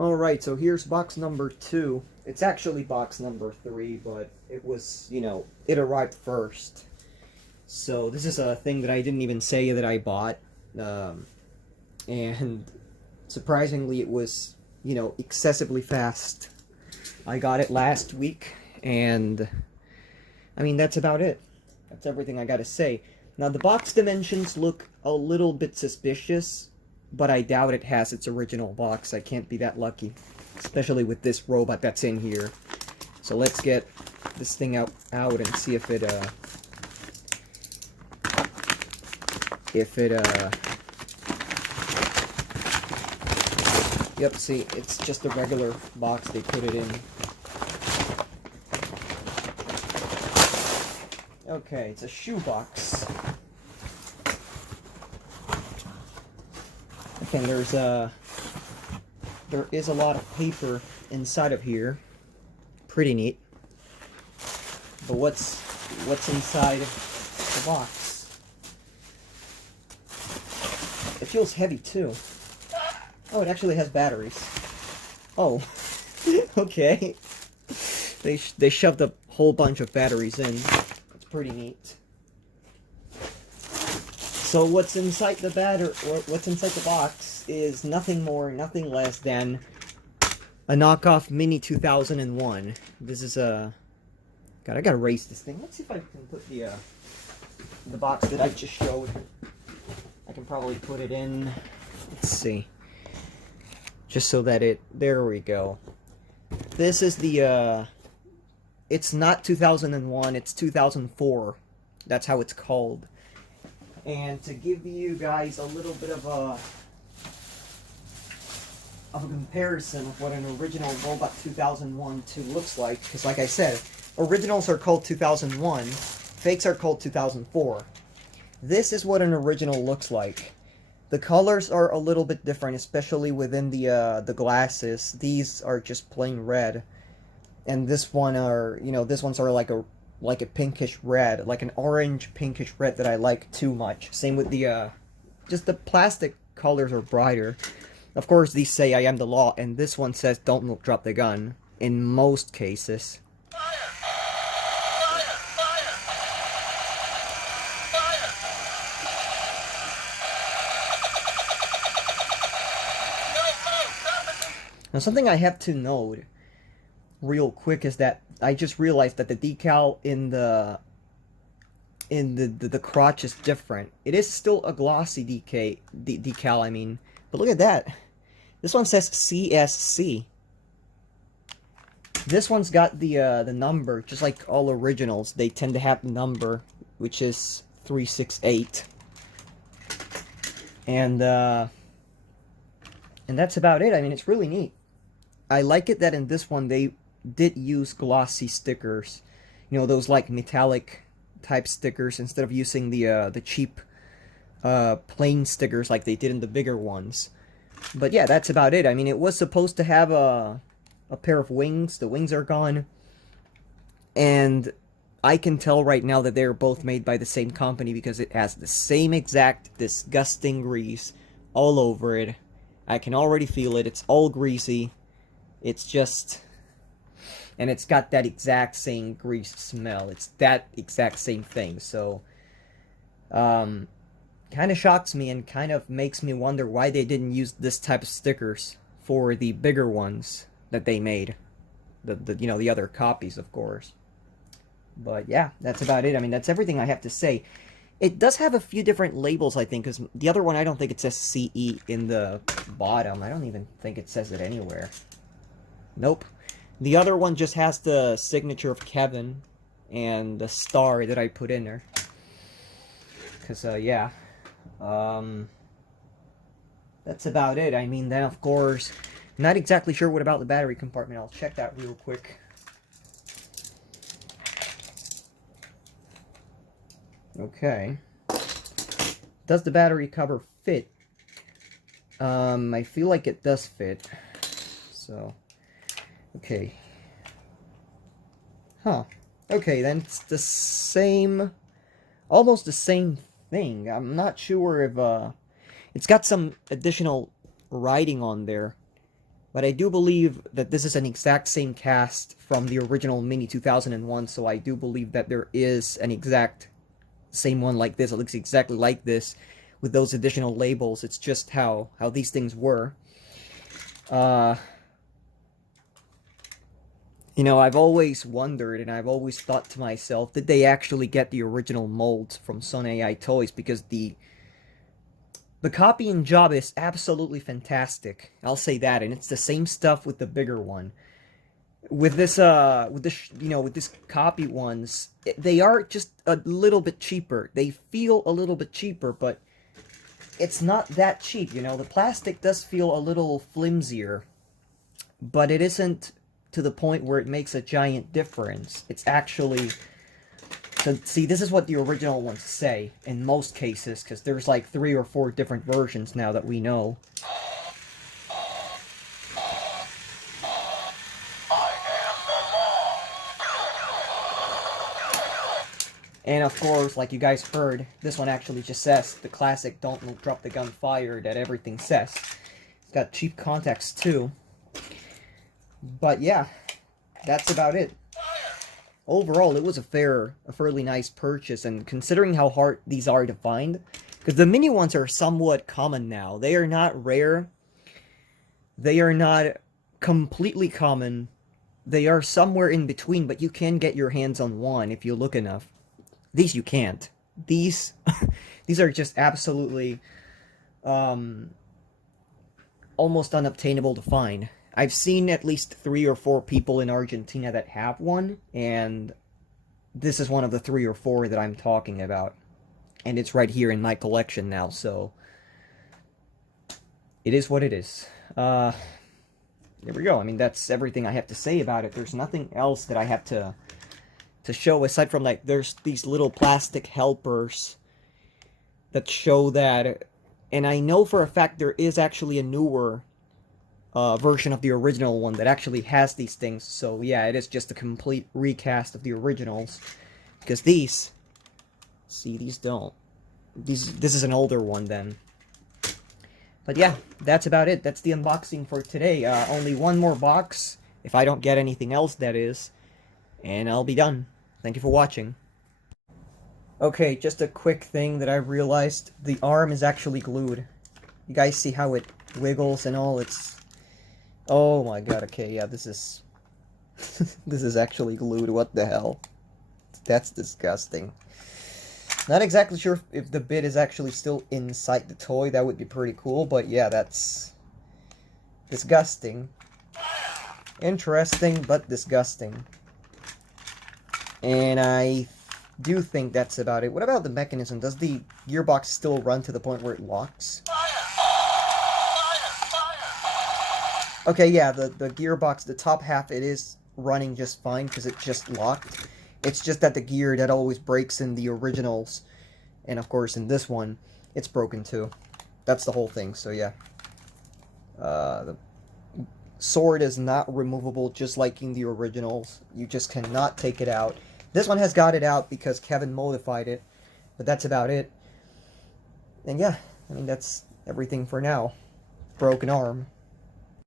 Alright, so here's box number 2. It's actually box number 3, but it was, it arrived first. So this is a thing that I didn't even say that I bought. And surprisingly, it was, excessively fast. I got it last week, and I mean, that's about it. That's everything I gotta say. Now, the box dimensions look a little bit suspicious, but I doubt it has its original box. I can't be that lucky, especially with this robot that's in here. So let's get this thing out and see if it yep, see, it's just a regular box they put it in. Okay, it's a shoebox. Okay, there is a lot of paper inside of here. Pretty neat. But what's inside the box? It feels heavy too. Oh, it actually has batteries. Oh, okay. They shoved a whole bunch of batteries in. That's pretty neat. So what's inside the box is nothing more, nothing less than a knockoff Mini 2001. This is a... God, I gotta erase this thing. Let's see if I can put the box that I just showed. I can probably put it in. Let's see. Just so that there we go. This is the, it's not 2001, it's 2004. That's how it's called. And to give you guys a little bit of a comparison of what an original Robot 2001 2 looks like, because like I said, originals are called 2001, fakes are called 2004. This is what an original looks like. The colors are a little bit different, especially within the glasses. These are just plain red, and this ones are like a pinkish red, like an orange pinkish red that I like too much. Same with the just the plastic colors are brighter. Of course, these say I am the law, and this one says don't drop the gun in most cases. Now, something I have to note real quick is that I just realized that the decal in the crotch is different. It is still a glossy decal, I mean, but look at that. This one says CSC. This one's got the number, just like all originals. They tend to have the number, which is 368, and that's about it. I mean, it's really neat. I like it that in this one they did use glossy stickers, those like metallic type stickers instead of using the cheap plain stickers like they did in the bigger ones. But yeah, that's about it. I mean, it was supposed to have a pair of wings. The wings are gone, and I can tell right now that they're both made by the same company because it has the same exact disgusting grease all over it. I can already feel it. It's all greasy. It's just... And it's got that exact same grease smell. It's that exact same thing. So, kind of shocks me and kind of makes me wonder why they didn't use this type of stickers for the bigger ones that they made. The other copies, of course. But yeah, that's about it. I mean, that's everything I have to say. It does have a few different labels, I think, because the other one, I don't think it says CE in the bottom. I don't even think it says it anywhere. Nope. The other one just has the signature of Kevin and the star that I put in there. Because, yeah. That's about it. I mean, then, of course, not exactly sure what about the battery compartment. I'll check that real quick. Okay. Does the battery cover fit? I feel like it does fit. So... Okay. Huh. Okay, then it's the same... Almost the same thing. I'm not sure if, it's got some additional writing on there. But I do believe that this is an exact same cast from the original Mini 2001, so I do believe that there is an exact same one like this. It looks exactly like this with those additional labels. It's just how these things were. You know, I've always wondered and I've always thought to myself, did they actually get the original molds from Sun AI Toys? Because the copying job is absolutely fantastic. I'll say that, and it's the same stuff with the bigger one. With this, with this copy ones, they are just a little bit cheaper. They feel a little bit cheaper, but it's not that cheap, you know. The plastic does feel a little flimsier, but it isn't to the point where it makes a giant difference. It's actually... So, see, this is what the original ones say, in most cases, because there's like 3 or 4 different versions now that we know. And of course, like you guys heard, this one actually just says the classic "Don't drop the gun fire" that everything says. It's got cheap context too. But yeah, that's about it. Overall, it was a fairly nice purchase, and considering how hard these are to find, because the mini ones are somewhat common now. They are not rare. They are not completely common. They are somewhere in between, but you can get your hands on one if you look enough. These you can't. These these are just absolutely almost unobtainable to find. I've seen at least 3 or 4 people in Argentina that have one, and this is one of the 3 or 4 that I'm talking about. And it's right here in my collection now, so it is what it is. There we go. I mean, that's everything I have to say about it. There's nothing else that I have to show aside from, like, there's these little plastic helpers that show that, and I know for a fact there is actually a newer version of the original one that actually has these things. So yeah, it is just a complete recast of the originals, because these, see, these don't. This is an older one then. But yeah, that's about it. That's the unboxing for today. Only one more box, if I don't get anything else, that is, and I'll be done. Thank you for watching. Okay, just a quick thing that I realized. The arm is actually glued. You guys see how it wiggles and all? It's... Oh my god, okay, yeah, this is... this is actually glued, what the hell? That's disgusting. Not exactly sure if the bit is actually still inside the toy. That would be pretty cool, but yeah, that's... disgusting. Interesting, but disgusting. And I do think that's about it. What about the mechanism? Does the gearbox still run to the point where it locks? Okay, yeah, the gearbox, the top half, it is running just fine because it just locked. It's just that the gear that always breaks in the originals, and of course in this one, it's broken too. That's the whole thing, so yeah. The sword is not removable just like in the originals. You just cannot take it out. This one has got it out because Kevin modified it, but that's about it. And yeah, I mean, that's everything for now. Broken arm.